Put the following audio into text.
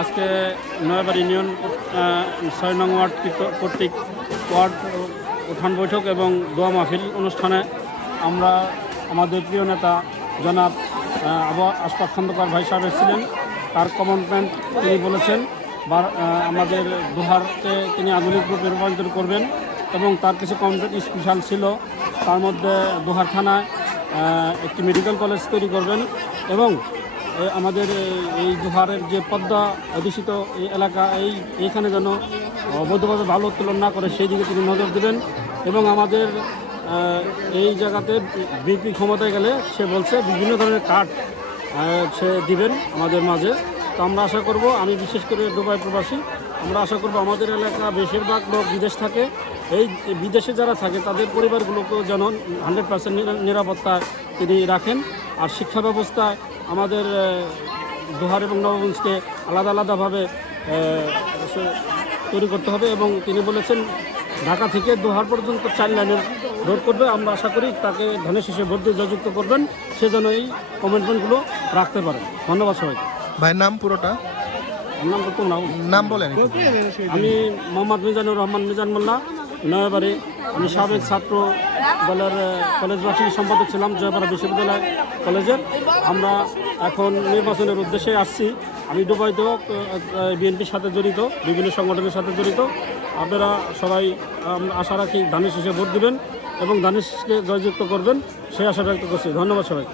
আজকে নয়াবার ইউনিয়ন ছয় নং ওয়ার্ড কর্তৃক ওয়ার্ড উঠান বৈঠক এবং দোয়া মাহফিল অনুষ্ঠানে আমরা আমাদের প্রিয় নেতা জনাব আবু আশফাক খন্দকার ভাই সাহেব এসেছিলেন। তার কমেন্টমেন্ট তিনি বলেছেন আমাদের দোহারকে তিনি আধুনিক রূপে রূপান্তর করবেন এবং তার কিছু কমেন্ট স্পেশাল ছিল। তার মধ্যে দোহার থানায় একটি মেডিকেল কলেজ তৈরি করবেন এবং আমাদের এই- জোহারের যে পদ্মা অধিষ্ঠিত এই এলাকা এই এইখানে যেন অবৈধভাবে ভালো উত্তোলন না করে সেই দিকে তিনি নজর দেবেন। এবং আমাদের এই জায়গাতে বিপি ক্ষমতায় গেলে সে বলছে বিভিন্ন ধরনের আহ, সে দিবেন আমাদের মাঝে। তো আমরা আশা করব আমি বিশেষ করে দুবাই প্রবাসী আমরা আশা করব আমাদের এলাকা বেশিরভাগ লোক বিদেশ থাকে। এই বিদেশে যারা থাকে তাদের পরিবারগুলোকেও যেন হান্ড্রেড পার্সেন্ট নিরাপত্তা তিনি রাখেন। আর শিক্ষা ব্যবস্থায় আমাদের দোহার এবং নবগঞ্জকে আলাদা আলাদাভাবে তৈরি করতে হবে এবং তিনি বলেছেন ঢাকা থেকে দোহার পর্যন্ত চার লাইনের রোড করবে। আমরা আশা করি তাকে ধানের শেষে ভোট দিয়ে জয়যুক্ত করবেন। সে যেন এই কমেন্টমেন্টগুলো রাখতে পারেন ধন্যবাদ সবাইকে। ভাইয়ের নাম পুরোটা? নাম। নাম বলেন। আমি মোহাম্মদ মিজানুর রহমান মিজান মোল্লা। নয়াবাড়ি আমি সাবেক ছাত্র দলের কলেজবাসী সম্পাদক ছিলাম, জয়পাড়া বিশ্ববিদ্যালয় কলেজের আমরা এখন নির্বাচনের উদ্দেশ্যে আসছি। আমি দুবাইতেও বিএনপির সাথে জড়িত, বিভিন্ন সংগঠনের সাথে জড়িত। আপনারা সবাই আশা রাখি ধানের শেষে ভোট দিবেন এবং ধানের জয়যুক্ত করবেন। সেই আশা ব্যক্ত করছি। ধন্যবাদ সবাই